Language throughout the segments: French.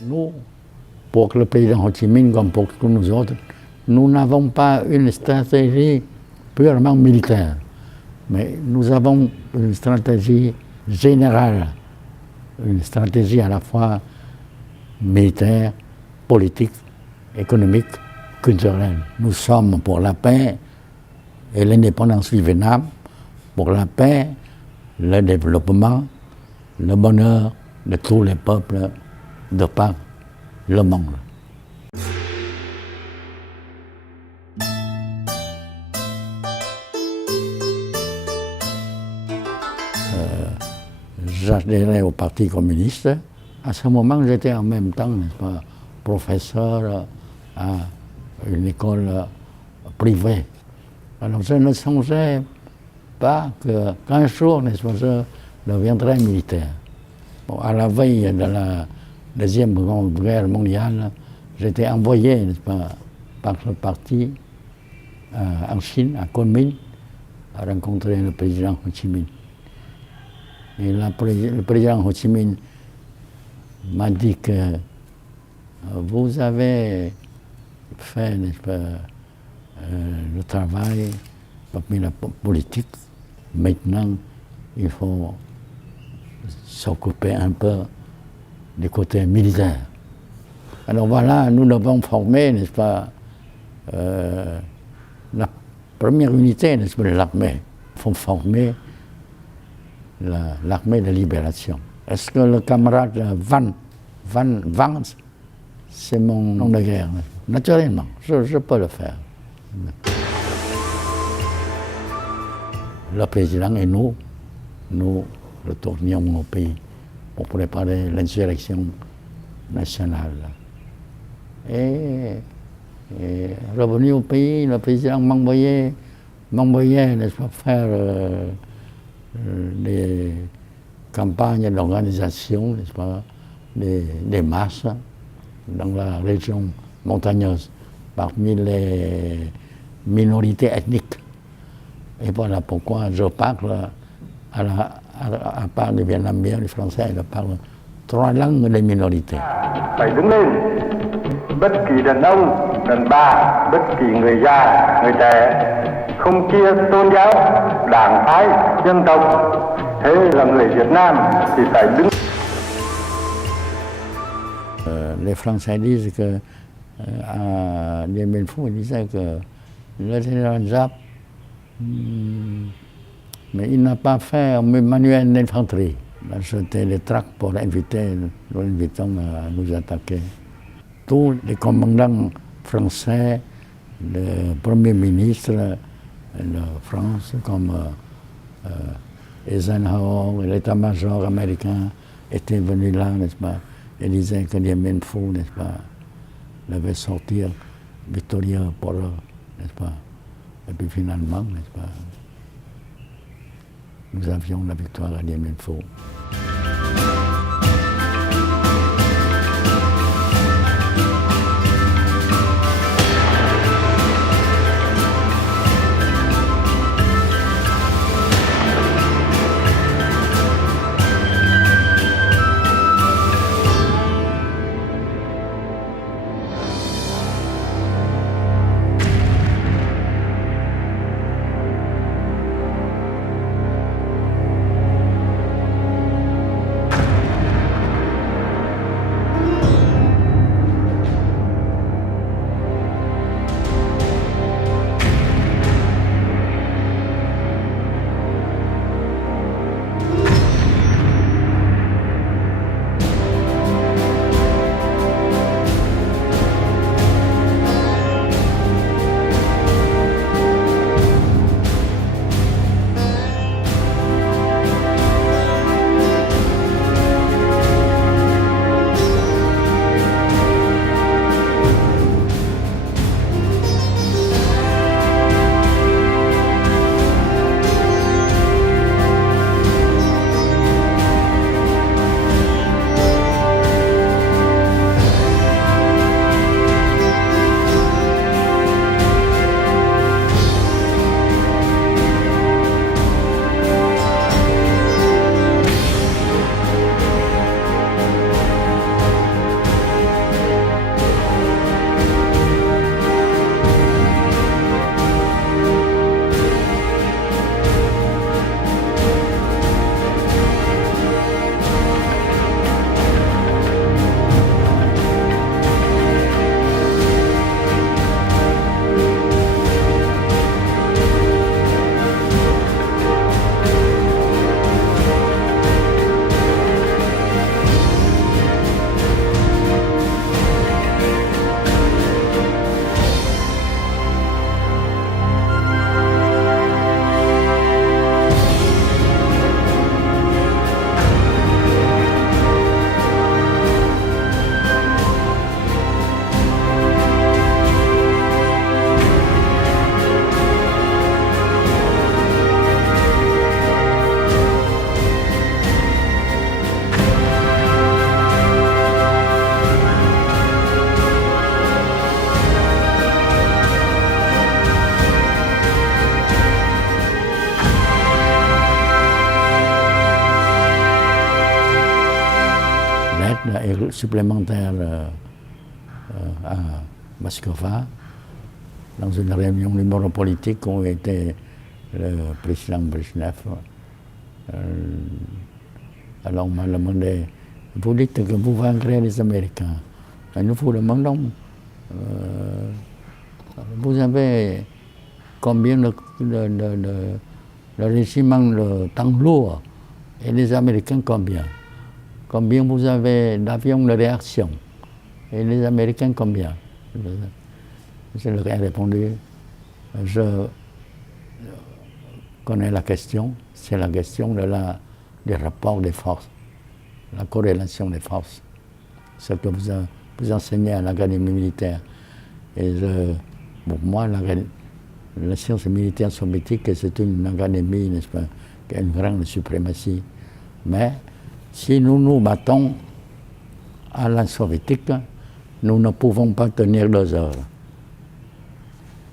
Nous, pour le président Ho Chi Minh comme pour tous nous autres, nous n'avons pas une stratégie purement militaire, mais nous avons une stratégie générale, une stratégie à la fois militaire, politique, économique, culturelle. Nous sommes pour la paix et l'indépendance du Vietnam, pour la paix, le développement, le bonheur de tous les peuples de par le monde. J'adhérais au Parti communiste. À ce moment, j'étais en même temps, n'est-ce pas, professeur à une école privée. Alors je ne songeais pas qu'un jour, n'est-ce pas, je deviendrais militaire. Bon, à la veille de la Deuxième Guerre mondiale, j'étais envoyé, n'est-ce pas, par ce parti en Chine, à Kunming, à rencontrer le président Ho Chi Minh. Et le président Ho Chi Minh m'a dit que vous avez fait, n'est-ce pas, le travail parmi la politique. Maintenant, il faut s'occuper un peu du côté militaire. Alors voilà, nous devons former, n'est-ce pas, la première unité, n'est-ce pas, de l'armée. Il faut former l'armée de libération. Est-ce que le camarade Vance, c'est mon nom de guerre? Naturellement, je peux le faire. Le président et nous retournions au pays pour préparer l'insurrection nationale. Et revenu au pays, le président m'envoyait, n'est-ce pas, faire des campagnes d'organisation, n'est-ce pas, des masses dans la région montagneuse, parmi les minorités ethniques. Et voilà pourquoi je parle, à part du vietnamien, du français, je parle 3 langues des minorités. Phải đứng lên, bất kỳ đàn ông, đàn bà, bất kỳ người già, người trẻ, không chia tôn giáo, đảng phái, dân tộc. Thế là người Việt Nam thì phải đứng. Les Français disent que, à Dien Bien Phu, ils disaient que le général Giap, mais il n'a pas fait un manuel d'infanterie. Il a jeté des tracts pour inviter, nous l'invitons à nous attaquer. Tous les commandants français, le Premier ministre de France, comme Eisenhower, l'état-major américain, étaient venus là, n'est-ce pas, et disaient que Dien Bien Phu, n'est-ce pas, devait sortir victorieux pour eux, n'est-ce pas. Et puis finalement, n'est-ce pas, nous avions la victoire à Dien Bien Phu. supplémentaire à Moscova, dans une réunion du bureau politique où était le président Brezhnev. Alors on m'a demandé, vous dites que vous vaincrez les Américains. Et nous vous demandons, vous avez combien de régiments de tanks lourds et les Américains combien? Combien vous avez d'avions de réaction et les Américains combien? Je leur ai répondu, je connais la question, c'est la question des rapports des forces, la corrélation des forces, ce que vous enseignez à l'académie militaire. Et pour moi, la science militaire soviétique, c'est une académie, n'est-ce pas, qui a une grande suprématie. Mais si nous nous battons à la soviétique, nous ne pouvons pas tenir 2 heures.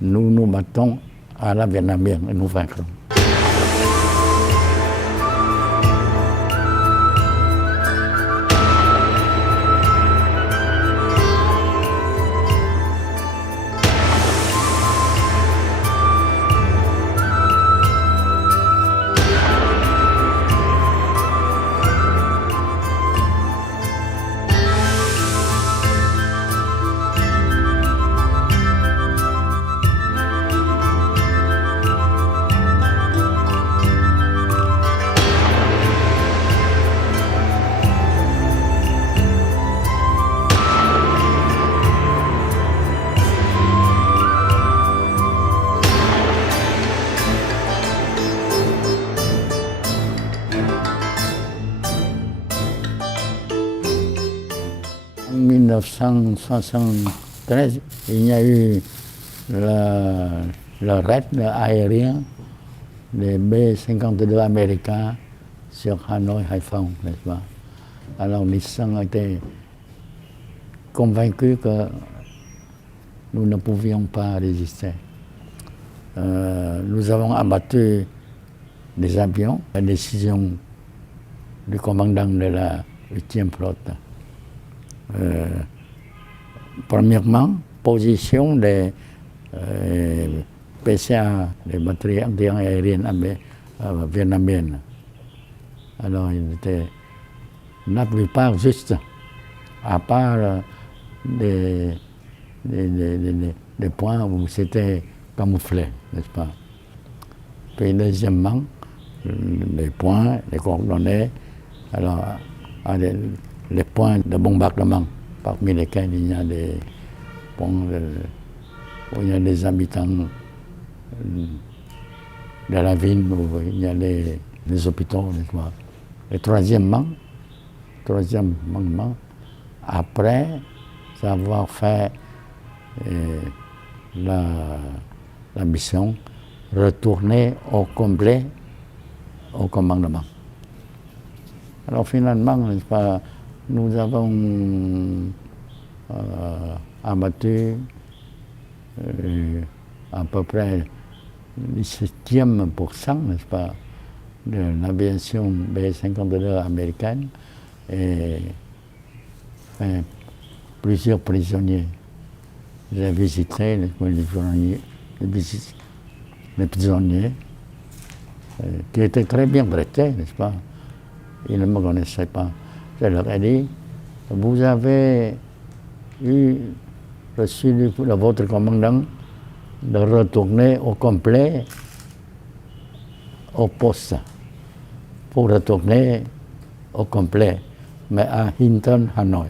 Nous nous battons à la vietnamienne et nous vaincrons. En 1973, il y a eu le raid aérien des B-52 américains sur Hanoï, Haiphong, n'est-ce pas? Alors Nissan était convaincu que nous ne pouvions pas résister. Nous avons abattu des avions, la décision du commandant de la 8e flotte. Premièrement, position des PCA, des batteries anti-aériennes vietnamiennes. Alors, il était la plupart juste, à part des points où c'était camouflé, n'est-ce pas? Puis deuxièmement, les points, les coordonnées, alors les points de bombardement, parmi lesquels il y a des points où il y a des habitants de la ville, où il y a les hôpitaux, n'est-ce pas? Et troisièmement, après avoir fait la mission, retourner au complet au commandement. Alors finalement, n'est-ce pas, nous avons abattu à peu près le 7e%, n'est-ce pas, de l'aviation B-52 américaine et fait plusieurs prisonniers. J'ai visité les prisonniers qui étaient très bien traités, n'est-ce pas? Ils ne me connaissaient pas. Je leur ai dit, vous avez reçu de votre commandant de retourner au complet au poste, pour retourner au complet, mais à Hinton, Hanoï.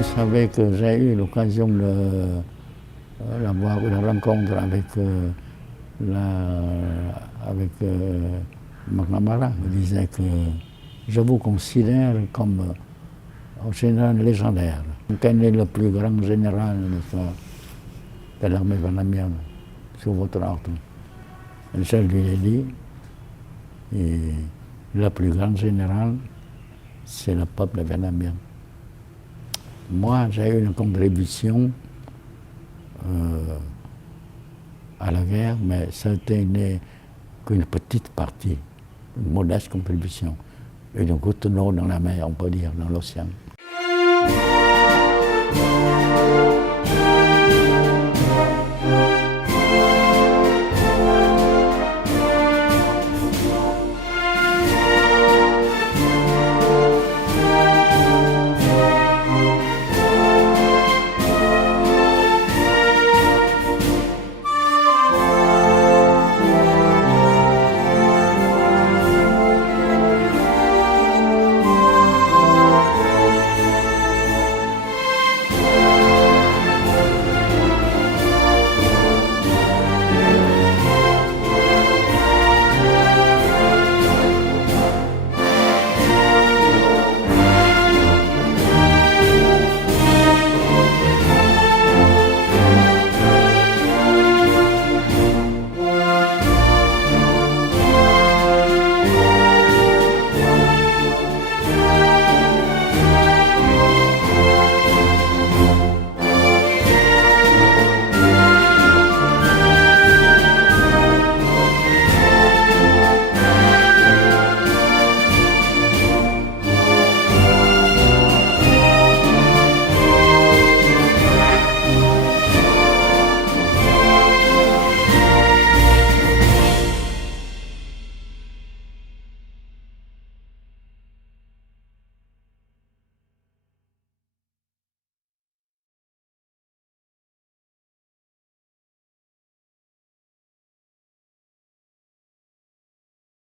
Vous savez que j'ai eu l'occasion de l'avoir une rencontre avec, McNamara. Il me disait que je vous considère comme un général légendaire. Quel est le plus grand général de l'armée vietnamienne sur votre ordre? Et je lui ai dit, et le plus grand général, c'est le peuple vietnamien. Moi, j'ai eu une contribution à la guerre, mais c'était qu'une petite partie, une modeste contribution. Une goutte d'eau dans la mer, on peut dire, dans l'océan.